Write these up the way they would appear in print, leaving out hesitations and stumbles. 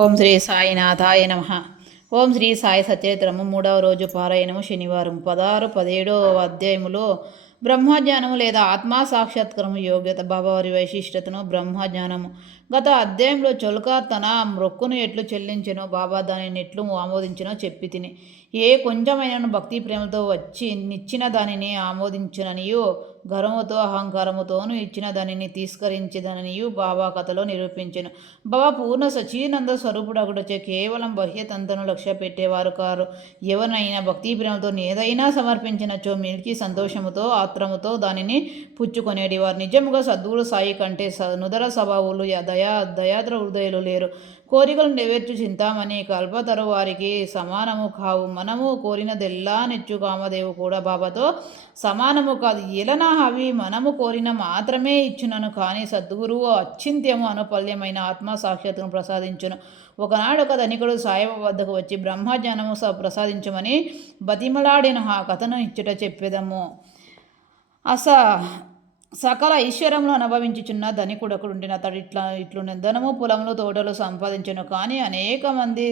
ఓం శ్రీ సాయినాథాయ నమ. ఓం శ్రీ సాయి సచరిత్రము 3వ రోజు పారాయణము శనివారం 16-17వ అధ్యాయములో బ్రహ్మజ్ఞానము లేదా ఆత్మా సాక్షాత్కారము యోగ్యత బాబావారి వైశిష్టతను బ్రహ్మజ్ఞానము. గత అధ్యాయంలో చొలక తన మొక్కును ఎట్లు చెల్లించెనో బాబా దానిని ఎట్లు ఆమోదించినో చెప్పి తిని ఏ కొంచెమైనను భక్తి ప్రేమతో వచ్చి నిచ్చిన దానిని ఆమోదించుననియు గర్వముతో అహంకారముతోనూ ఇచ్చిన దానిని తిరస్కరించదననియు బాబా కథలో నిరూపించెను. బాబా పూర్ణ సచీనంద స్వరూపుడగుటచే కేవలం బాహ్యతంతను లక్ష్య పెట్టేవారు కారు. ఎవరినైనా భక్తి ప్రేమతో ఏదైనా సమర్పించినచో మిల్కి సంతోషముతో ఆత్రముతో దానిని పుచ్చుకొనేటివారు. నిజముగా సద్గురు సాయి కంటే నుదర స్వభావులు దయాద్ర హృదయులు లేరు. కోరికలు నెరవేర్చు చింతామణి కల్పతరు వారికి సమానము కావు. మనము కోరినదెల్లా నిచ్చు కామదేవు కూడా బాబాతో సమానము కాదు. ఎలనా అవి మనము కోరిన మాత్రమే ఇచ్చునను. కానీ సద్గురువు అచ్చింత్యము అనుపల్యమైన ఆత్మ సాక్షాత్తును ప్రసాదించును. ఒకనాడు ఒక ధనికుడు సాయిబాబా వద్దకు వచ్చి బ్రహ్మజ్ఞానము ప్రసాదించమని బతిమలాడిన ఆ కథను ఇచ్చుట చెప్పేదము. సకల ఈశ్వరంలో అనుభవించుచున్న ధనికుడొకడుండిన అతడు ఇట్లు ధనము పొలములు తోటలు సంపాదించను. కానీ అనేక మంది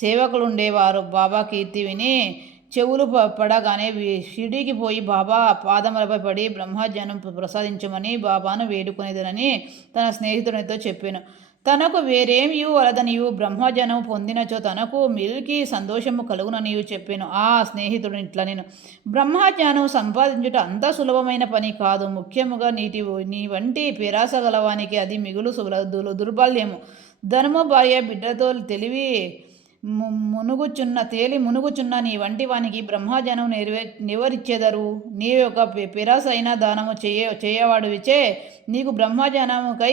సేవకులు ఉండేవారు. బాబా కీర్తి విని చెవులు పడగానే షిరిడీకి పోయి బాబా పాదములపై పడి బ్రహ్మజ్ఞానం ప్రసాదించమని బాబాను వేడుకునేదనని తన స్నేహితునితో చెప్పాను. తనకు వేరేమియు వలదనియు బ్రహ్మజ్ఞానము పొందినచో తనకు మిల్కి సంతోషము కలుగుననియు చెప్పాను. ఆ స్నేహితుడు ఇట్లా నేను బ్రహ్మజ్ఞానం సంపాదించుట అంత సులభమైన పని కాదు. ముఖ్యముగా నీ వంటి పేరాస గలవానికి అది మిగులు దుర్బల్యము. ధనము భార్య బిడ్డతో తెలివి మునుగుచున్న నీ వంటి వానికి బ్రహ్మజ్ఞానం నివరిచ్చెదరు. నీ యొక్క పిరాసైన దానము చేయవాడువిచే నీకు బ్రహ్మజ్ఞానముకై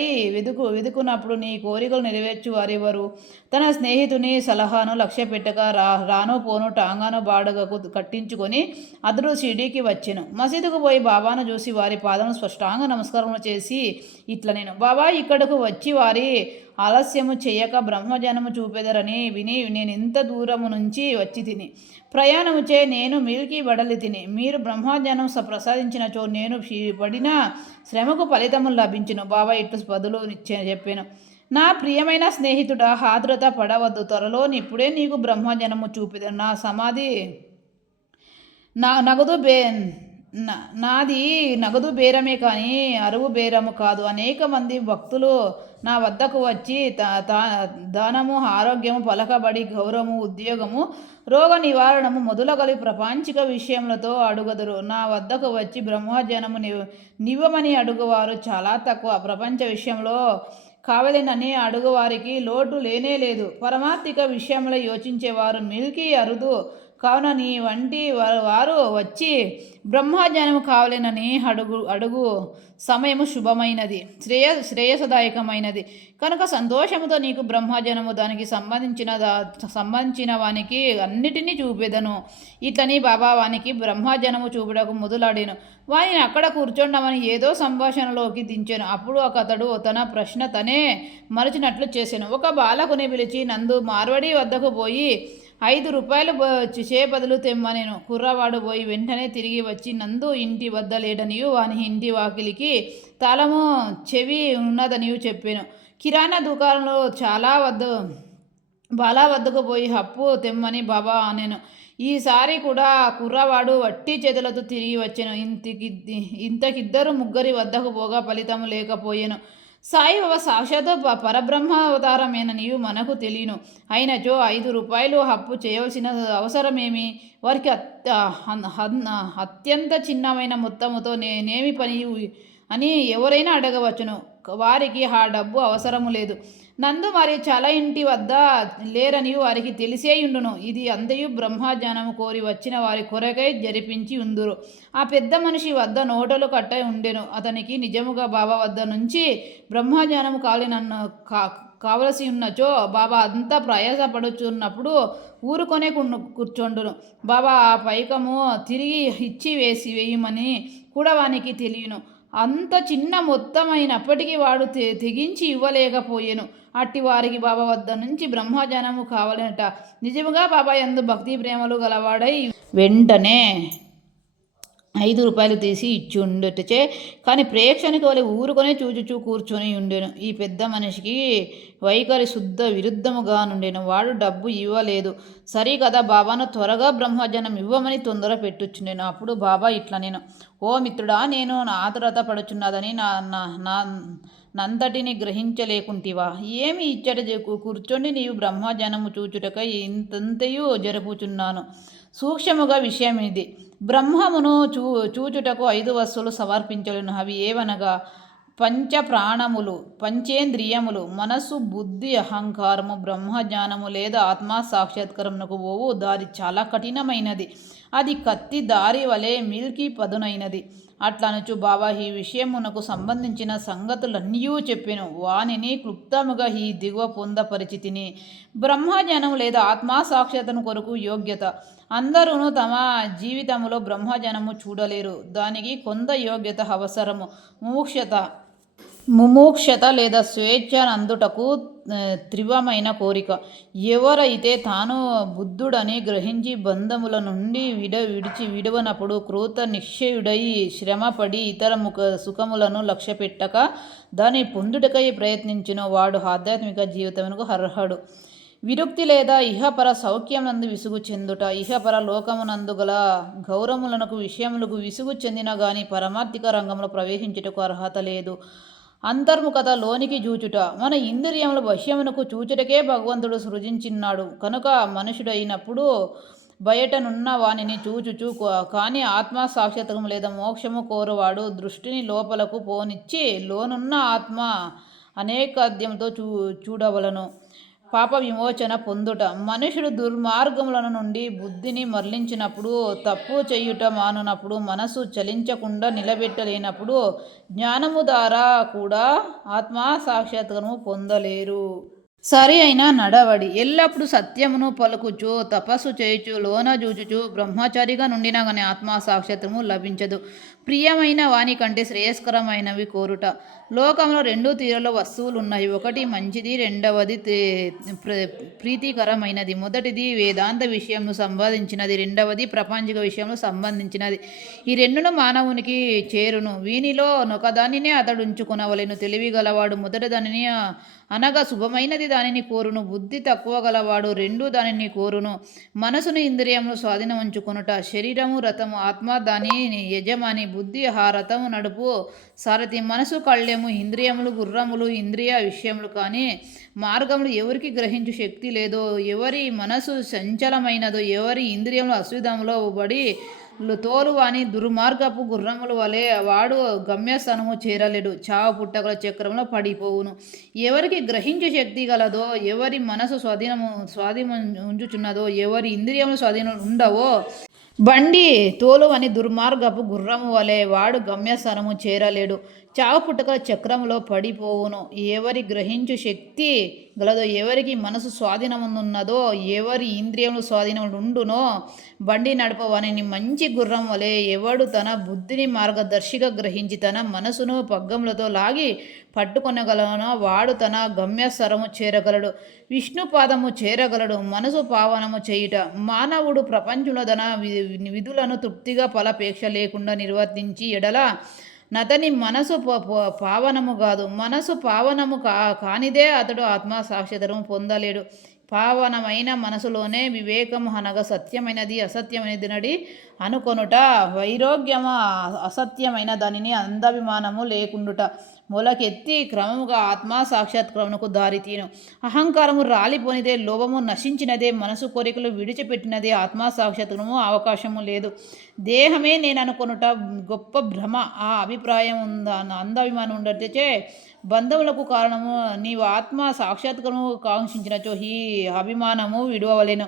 వెదుకున్నప్పుడు నీ కోరికలు నెరవేర్చు వారెవరు? తన స్నేహితుని సలహాను లక్ష్య పెట్టక రాను పోను టాంగాను బాడుగకు కట్టించుకొని అతడు షిరిడీకి వచ్చెను. మసీదుకు పోయి బాబాను చూసి వారి పాదమును స్పష్టాంగ నమస్కారము చేసి ఇట్లా నేను బాబా ఇక్కడకు వచ్చి వారి ఆలస్యము చేయక బ్రహ్మజ్ఞానము చూపెదరని విని నేను ఇంత దూరము నుంచి వచ్చి తిని ప్రయాణముచే నేను మిల్కి బడలి తిని మీరు బ్రహ్మజ్ఞానం ప్రసాదించినచో నేను పడిన శ్రమకు ఫలితము లభించును. బాబా ఇట్లు బదులు చెప్పాను. నా ప్రియమైన స్నేహితుడా, ఆతురత పడవద్దు. త్వరలో ఇప్పుడే నీకు బ్రహ్మజ్ఞానము చూపెదను. నా సమాధి నాది నగదు బేరమే కానీ అరువు బేరము కాదు. అనేక మంది భక్తులు నా వద్దకు వచ్చి దానము, ఆరోగ్యము, పలకబడి, గౌరవము, ఉద్యోగము, రోగ నివారణము మొదలగలి ప్రపంచిక విషయములతో అడుగదురు. నా వద్దకు వచ్చి బ్రహ్మజ్ఞానము నివ్వమని అడుగువారు చాలా తక్కువ. ప్రపంచ విషయంలో కావలేనని అడుగువారికి లోటు లేనే లేదు. పరమార్థిక విషయంలో యోచించేవారు మిల్కి అరుదు. కావున నీ వంటి వారు వచ్చి బ్రహ్మజ్ఞానము కావలేనని అడుగు సమయము శుభమైనది, శ్రేయసదాయకమైనది కనుక సంతోషముతో నీకు బ్రహ్మజ్ఞానము దానికి సంబంధించిన వానికి అన్నిటినీ చూపెదను. ఇట్లని బాబా వానికి బ్రహ్మజ్ఞానము చూపుటకు మొదలాడాను. వానిని అక్కడ కూర్చోండమని ఏదో సంభాషణలోకి దించాను. అప్పుడు అతడు తన ప్రశ్న తనే మరచినట్లు చేశాను. ఒక బాలకుని పిలిచి నందు మార్వడి వద్దకు పోయి 5 రూపాయలు చేపదులు తెమ్మనేను. కుర్రవాడు పోయి వెంటనే తిరిగి వచ్చి నందు ఇంటి వద్ద లేడనియు వాని ఇంటి వాకిలికి తాళము చెవి ఉన్నదనియు చెప్పాను. కిరాణా దుకాణంలో బాలా వద్దకు పోయి అప్పు తెమ్మని బాబా అనేను. ఈసారి కూడా కుర్రవాడు వట్టి చేతులతో తిరిగి వచ్చాను. ఇంతకిద్దరు ముగ్గురి వద్దకు పోగా ఫలితము లేకపోయాను. సాయిబాబా సాక్షాత్ పరబ్రహ్మ అవతారమేననియు మనకు తెలియను. అయినచో 5 రూపాయలు అప్పు చేయవలసిన అవసరమేమి? వారికి అత్యంత చిన్నమైన మొత్తముతో నేనేమి పని అని ఎవరైనా అడగవచ్చును. వారికి ఆ డబ్బు అవసరము లేదు. నందు మరి చాలా ఇంటి వద్ద లేరని వారికి తెలిసేయుండును. ఇది అంతయు బ్రహ్మజ్ఞానము కోరి వచ్చిన వారి కొరకై జరిపించి ఉందురు. ఆ పెద్ద మనిషి వద్ద నోటలు కట్ట ఉండెను. అతనికి నిజముగా బాబా వద్ద నుంచి బ్రహ్మజ్ఞానము కావలసి ఉన్నచో బాబా అంతా ప్రయాసపడుచున్నప్పుడు ఊరుకొనే కూర్చోండును. బాబా ఆ పైకము తిరిగి ఇచ్చి వేయమని కూడా వానికి తెలియను. అంత చిన్న మొత్తమైనప్పటికీ వాడు తెగించి ఇవ్వలేకపోయాను. అట్టి వారికి బాబా వద్ద నుంచి బ్రహ్మజ్ఞానము కావాలనట. నిజముగా బాబా యందు భక్తి ప్రేమలు గలవాడై వెంటనే రూపాయలు తీసి ఇచ్చి ఉండటచే కానీ ప్రేక్షణికి వలె ఊరుకొని చూచుచూ కూర్చొని ఉండెను. ఈ పెద్ద మనిషికి వైఖరి శుద్ధ విరుద్ధముగా నుండెను. వాడు డబ్బు ఇవ్వలేదు. సరి కదా బాబాను త్వరగా బ్రహ్మజ్ఞానం ఇవ్వమని తొందర పెట్టుచుండెను. అప్పుడు బాబా ఇట్లా నేను, ఓ మిత్రుడా, నేను ఆతురత పడుచున్నదని నంతటిని గ్రహించలేకుంటివా? ఏమి ఇచ్చట కూర్చొని నీవు బ్రహ్మజ్ఞానము చూచుటకై ఇంతంతయు జరుపుచున్నాను. సూక్ష్మముగా విషయం ఇది. బ్రహ్మమును చూచుటకు 5 వస్తువులు సమర్పించలేను. అవి ఏవనగా పంచ ప్రాణములు, పంచేంద్రియములు, మనస్సు, బుద్ధి, అహంకారము. బ్రహ్మజ్ఞానము లేదా ఆత్మ సాక్షాత్కారమునకు పోవు దారి చాలా కఠినమైనది. అది కత్తి దారి వలె మిల్కి పదునైనది. అట్లనుచు బాబా ఈ విషయమునకు సంబంధించిన సంగతులన్నీ చెప్పెను. వానిని క్లుప్తముగా ఈ దిగువ పొందపరిచితిని. బ్రహ్మజ్ఞానం లేదా ఆత్మ సాక్షాత్కారం కొరకు యోగ్యత. అందరూ తమ జీవితంలో బ్రహ్మజ్ఞానము చూడలేరు. దానికి కొంత యోగ్యత అవసరము. ముముక్షత లేదా స్వేచ్ఛ అందుటకు తీవ్రమైన కోరిక. ఎవరైతే తాను బుద్ధుడని గ్రహించి బంధముల నుండి విడవనప్పుడు కృత నిశ్చయుడై శ్రమపడి ఇతర సుఖములను లక్ష్యపెట్టక దాన్ని పొందుటకై ప్రయత్నించినో వాడు ఆధ్యాత్మిక జీవితమునకు అర్హుడు. విరుక్తి లేదా ఇహపర సౌఖ్యమునందు విసుగు చెందుట. ఇహపర లోకమునందు గల గౌరవములకు విషయములకు విసుగు చెందిన గాని పరమార్థిక రంగంలో ప్రవేశించుటకు అర్హత లేదు. అంతర్ముఖత లోనికి చూచుట. మన ఇంద్రియముల వశ్యమునకు చూచుటకే భగవంతుడు సృజించినాడు కనుక మనుషుడైనప్పుడు బయటనున్న వానిని చూచుచు కానీ ఆత్మ సాక్షాత్కారం లేదా మోక్షము కోరువాడు దృష్టిని లోపలకు పోనిచ్చి లోనున్న ఆత్మ అనేకాద్యంతో చూడవలను. పాప విమోచన పొందుట. మనుషుడు దుర్మార్గముల నుండి బుద్ధిని మరలించినప్పుడు, తప్పు చేయుట మానునప్పుడు, మనసు చలించకుండా నిలబెట్టలేనప్పుడు జ్ఞానము ద్వారా కూడా ఆత్మ సాక్షాత్కారము పొందలేరు. సరి అయిన నడవడి. ఎల్లప్పుడూ సత్యమును పలుకుచు తపస్సు చేయుచు లోన జూచుచు బ్రహ్మచారిగా నుండినా కానీ ఆత్మ సాక్షాత్కారము లభించదు. ప్రియమైన వాని కంటే శ్రేయస్కరమైనవి కోరుట. లోకంలో 2 తీరుల వస్తువులు ఉన్నాయి. ఒకటి మంచిది, రెండవది ప్రీతికరమైనది. మొదటిది వేదాంత విషయంలో సంబంధించినది, రెండవది ప్రపంచిక విషయంలో సంబంధించినది. ఈ రెండును మానవునికి చేరును. వీనిలో ఒకదానినే అతడు ఉంచుకొనవలెను. తెలివి గలవాడు మొదటి దానిని అనగా శుభమైనది దానిని కోరును. బుద్ధి తక్కువ గలవాడు 2 దానిని కోరును. మనసును ఇంద్రియములు స్వాధీనం ఉంచుకొనుట. శరీరము రథము, ఆత్మ దాని యజమాని. బుద్ధి ఆ రథము నడుపు సారథి. మనసు కళ్ళెము, ఇంద్రియములు గుర్రములు. ఇంద్రియ విషయములు కానీ మార్గములు ఎవరికి గ్రహించు శక్తి లేదో, ఎవరి మనసు సంచలమైనదో, ఎవరి ఇంద్రియములు అశ్విధములో పడి తోలువాని దుర్మార్గపు గుర్రముల వలె వాడు గమ్యస్థానము చేరలేడు. చావు పుట్టగల చక్రంలో పడిపోవును. ఎవరికి గ్రహించే శక్తి గలదో, ఎవరి మనసు స్వాధీనం ఉంచుచున్నదో, ఎవరి ఇంద్రియములు స్వాధీనం ఉండవో బండి తోలువని దుర్మార్గపు గుర్రము వలె వాడు గమ్యస్థానము చేరలేడు. చావు పుట్టకల చక్రంలో పడిపోవును. ఎవరి గ్రహించు శక్తి గలదో, ఎవరికి మనసు స్వాధీనమున్నదో, ఎవరి ఇంద్రియములు స్వాధీనం ఉండునో బండి నడపవని మంచి గుర్రం వలె ఎవడు తన బుద్ధిని మార్గదర్శిగా గ్రహించి తన మనసును పగ్గములతో లాగి పట్టుకొనగలనో వాడు తన గమ్యస్థరము చేరగలడు. విష్ణుపాదము చేరగలడు. మనసు పావనము చేయుట. మానవుడు ప్రపంచంలో తన విధులను తృప్తిగా ఫలాపేక్ష లేకుండా నిర్వర్తించి ఎడల నతని మనసు పావనము కాదు. మనసు పావనము కానిదే అతడు ఆత్మ సాక్షాత్కారము పొందలేడు. పావనమైన మనసులోనే వివేకము అనగా సత్యమైనది అసత్యమైనది నడి అనుకొనుట, వైరోగ్యము అసత్యమైన దానిని అందాభిమానము లేకుండుట మొలకెత్తి క్రమముగా ఆత్మ సాక్షాత్కారమునకు దారితీను. అహంకారము రాలిపోనిదే, లోభము నశించినదే, మనసు కోరికలు విడిచిపెట్టినదే ఆత్మ సాక్షాత్కారము అవకాశము లేదు. దేహమే నేను అనుకొనుట గొప్ప భ్రమ. ఆ అభిప్రాయం అందాభిమానం ఉండటచే బంధములకు కారణము. నీవు ఆత్మ సాక్షాత్కారము కాంక్షించినచో ఈ అభిమానము విడవలేను.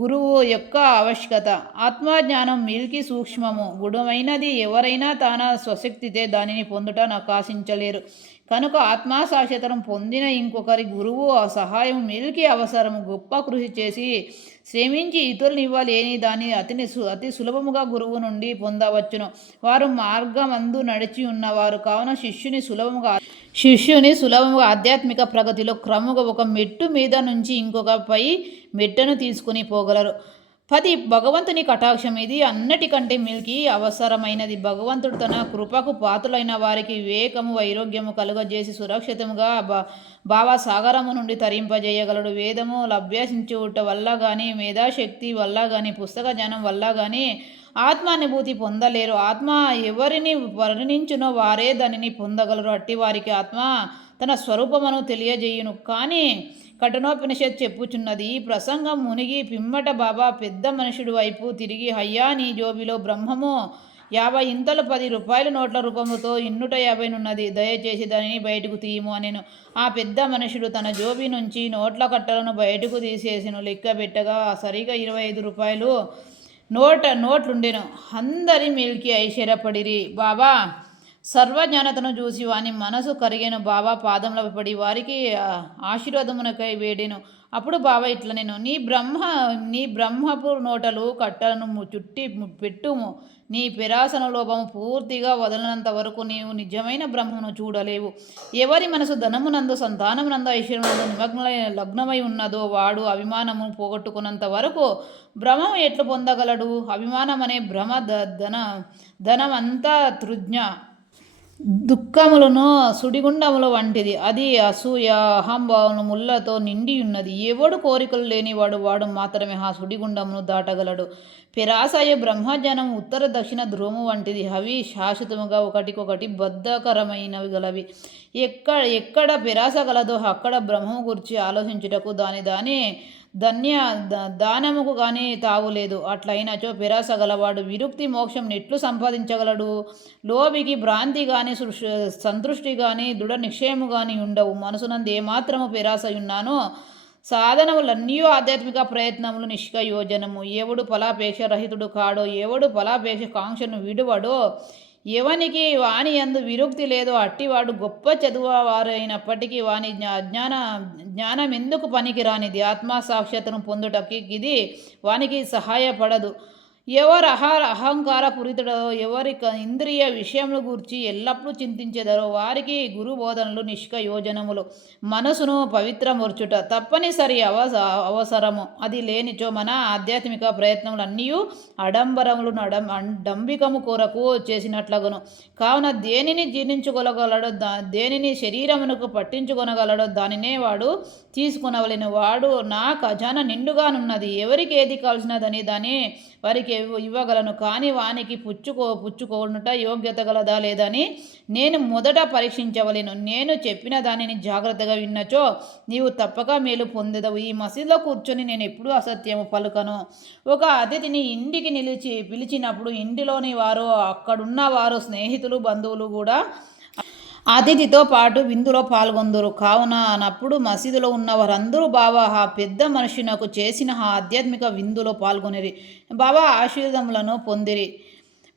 గురువు యొక్క ఆవశ్యకత. ఆత్మజ్ఞానం మిల్కి సూక్ష్మము, గుణమైనది. ఎవరైనా తన స్వశక్తితే దానిని పొందుట ఆశించలేరు. కనుక ఆత్మ సాక్షాత్కారం పొందిన ఇంకొకరి గురువు సహాయం మిల్కి అవసరము. గొప్ప కృషి చేసి శ్రమించి ఇతరులు ఇవ్వలేని దాన్ని అతి సులభముగా గురువు నుండి పొందవచ్చును. వారు మార్గమందు నడిచి ఉన్నవారు కావున శిష్యుని సులభముగా ఆధ్యాత్మిక ప్రగతిలో క్రమముగా ఒక మెట్టు మీద నుంచి ఇంకొక పై మెట్టను తీసుకుని పోగలరు. 10 భగవంతుని కటాక్షం. ఇది అన్నిటికంటే మిల్కి అవసరమైనది. భగవంతుడు తన కృపకు పాత్రులైన వారికి వివేకము వైరోగ్యము కలుగజేసి సురక్షితముగా భావసాగరము నుండి తరింపజేయగలడు. వేదము అభ్యసించుట వల్ల కానీ, మేధాశక్తి వల్ల కానీ, పుస్తక జ్ఞానం వల్ల కానీ ఆత్మానుభూతి పొందలేరు. ఆత్మ ఎవరిని వర్ణించునో వారే దానిని పొందగలరు. అట్టి వారికి ఆత్మ తన స్వరూపమును తెలియజేయును. కానీ కఠినోపనిషత్ చెప్పుచున్నది. ఈ ప్రసంగం మునిగి పిమ్మట బాబా పెద్ద మనుషుడు వైపు తిరిగి, అయ్యా నీ జోబిలో బ్రహ్మము 50 ఇంతలు 10 రూపాయల నోట్ల రూపముతో 250 నున్నది, దయచేసి దానిని బయటకు తీయము అనెను. ఆ పెద్ద మనుషుడు తన జోబి నుంచి నోట్ల కట్టలను బయటకు తీసేసెను. లెక్క పెట్టగా సరిగా 25 రూపాయలు నోట్లుండెను. అందరి మిల్కి ఐశ్వర్యపడిరి. బాబా సర్వజ్ఞానతను చూసి వాని మనసు కరిగెను. బాబా పాదంలో పడి వారికి ఆశీర్వాదమునకై వేడెను. అప్పుడు బాబా ఇట్లా, నేను నీ బ్రహ్మపు నోటలు కట్టలను చుట్టి పెట్టుము. నీ పెరాసన లోపము పూర్తిగా వదలనంత వరకు నీవు నిజమైన బ్రహ్మను చూడలేవు. ఎవరి మనసు ధనమునందు, సంతానమునందు, ఐశ్వర్యమునందు లగ్నమై ఉన్నదో వాడు అభిమానము పోగొట్టుకున్నంత వరకు బ్రహ్మము ఎట్లు పొందగలడు? అభిమానం అనే భ్రమ ధనమంతా తృజ్ఞ దుఃఖములను సుడిగుండముల వంటిది. అది అసూయ అహంభావము ముళ్ళతో నిండి ఉన్నది. ఎవడు కోరికలు లేనివాడు వాడు మాత్రమే ఆ సుడిగుండమును దాటగలడు. పెరాసయ బ్రహ్మజ్ఞానం ఉత్తర దక్షిణ ధ్రువము వంటిది. అవి శాశ్వతముగా ఒకటికొకటి బద్ధకరమైనవి గలవి. ఎక్కడ పెరాస గలదో అక్కడ బ్రహ్మము గురించి ఆలోచించుటకు దాని దానముకు కానీ తావులేదు. అట్లయినచో పెరాస గలవాడు విరుక్తి మోక్షం నెట్లు సంపాదించగలడు? లోబికి భ్రాంతి కానీ సంతృష్టి కానీ దృఢ నిశ్చయము కానీ ఉండవు. మనసునందు ఏమాత్రము పెరాస ఉన్నానో సాధనములన్నీ ఆధ్యాత్మిక ప్రయత్నములు నిష్కయోజనము. ఎవడు ఫలాపేక్ష రహితుడు కాడో, ఎవడు ఫలాపేక్ష కాంక్షను విడువడో, ఎవనికి వాని యందు విరుక్తి లేదో అట్టివాడు గొప్ప చదువువారైనప్పటికీ వాని జ్ఞానం ఎందుకు పనికిరానిది. ఆత్మసాక్షాత్తును పొందుటకి ఇది వానికి సహాయపడదు. ఎవరు అహంకార పూరితుడో, ఎవరి ఇంద్రియ విషయముల గురించి ఎల్లప్పుడూ చింతించెదరో వారికి గురు బోధనలు నిష్కయోజనములు. మనసును పవిత్రమర్చుట తప్పనిసరి అవసరము. అది లేనిచో మన ఆధ్యాత్మిక ప్రయత్నములు అన్నీ ఆడంబరములు డంబికము కొరకు చేసినట్లగును. కావున దేనిని జీర్ణించుకోగలడో, దేనిని శరీరమునకు పట్టించుకొనగలడో దానినే వాడు తీసుకునవలెను. వాడు నా ఖజానా నిండుగానున్నది, ఎవరికి ఏది కావాల్సినదని దాన్ని వారికి ఇవ్వగలను. కానీ వానికి పుచ్చుకోనుట యోగ్యత గలదా లేదని నేను మొదట పరీక్షించవలెను. నేను చెప్పిన దానిని జాగ్రత్తగా విన్నచో నీవు తప్పక మేలు పొందెదవు. ఈ మసీదులో కూర్చొని నేను ఎప్పుడూ అసత్యము పలుకను. ఒక అతిథిని ఇంటికి పిలిచినప్పుడు ఇంటిలోని వారు, అక్కడున్న వారు, స్నేహితులు, బంధువులు కూడా అతిథితో పాటు విందులో పాల్గొందురు. కావున అప్పుడు మసీదులో ఉన్న వారందరూ బాబా ఆ పెద్ద మనుషునకు చేసిన ఆ ఆధ్యాత్మిక విందులో పాల్గొనిరి. బాబా ఆశీర్వాదములను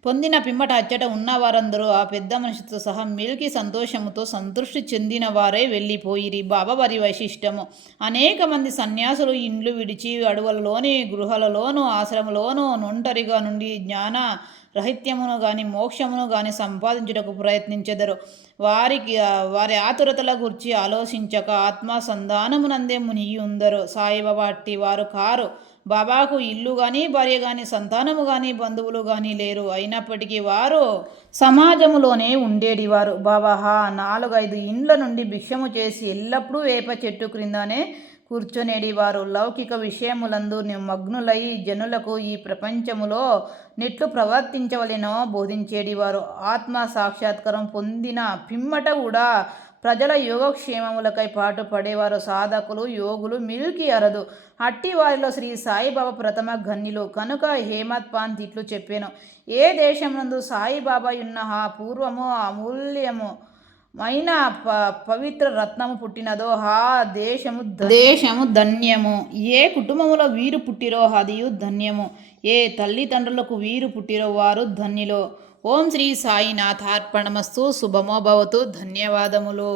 పొందిన పిమ్మట అచ్చట ఉన్న వారందరూ ఆ పెద్ద మనిషితో సహా మిల్కి సంతోషముతో సంతృష్టి చెందిన వారే వెళ్ళిపోయిరి. బాబా వారి వైశిష్టము. అనేక మంది సన్యాసులు ఇండ్లు విడిచి అడవులలోని, గృహాలలోను, ఆశ్రమంలోను ఒంటరిగా నుండి జ్ఞాన రహిత్యమును గాని మోక్షమును గాని సంపాదించుటకు ప్రయత్నించెదరు. వారి ఆతురతల గురించి ఆలోచించక ఆత్మసంధానమునందే మునిగి ఉందరు. సాయిబాబా అట్టి వారు కారు. బాబాకు ఇల్లు కానీ, భార్య కానీ, సంతానము కానీ, బంధువులు కానీ లేరు. అయినప్పటికీ వారు సమాజములోనే ఉండేటివారు. బాబా 4-5 ఇండ్ల నుండి భిక్షము చేసి ఎల్లప్పుడూ వేప చెట్టు క్రిందనే కూర్చొనేడివారు. లౌకిక విషయములందు మగ్నులై జనులకు ఈ ప్రపంచములో నెట్లు ప్రవర్తించవలెనో బోధించేడివారు. ఆత్మ సాక్షాత్కారం పొందిన పిమ్మట కూడా ప్రజల యోగక్షేమములకై పాటు పడేవారు. సాధకులు, యోగులు మిల్కి అరదు. అట్టి వారిలో శ్రీ సాయిబాబా ప్రథమ గణ్యులు. కనుక హేమత్ పాంత్ ఇట్లు చెప్పాను. ఏ దేశమునందు సాయిబాబా ఉన్న ఆ పూర్వము అమూల్యము అయిన పవిత్ర రత్నము పుట్టినదో ఆ దేశము ధన్యము. ఏ కుటుంబములో వీరు పుట్టిరో అదియు ధన్యము. ఏ తల్లిదండ్రులకు వీరు పుట్టిరో వారు ధన్యులో. ఓం శ్రీ సాయినాథార్పణమస్తు. శుభమో భవతు. ధన్యవాదములు.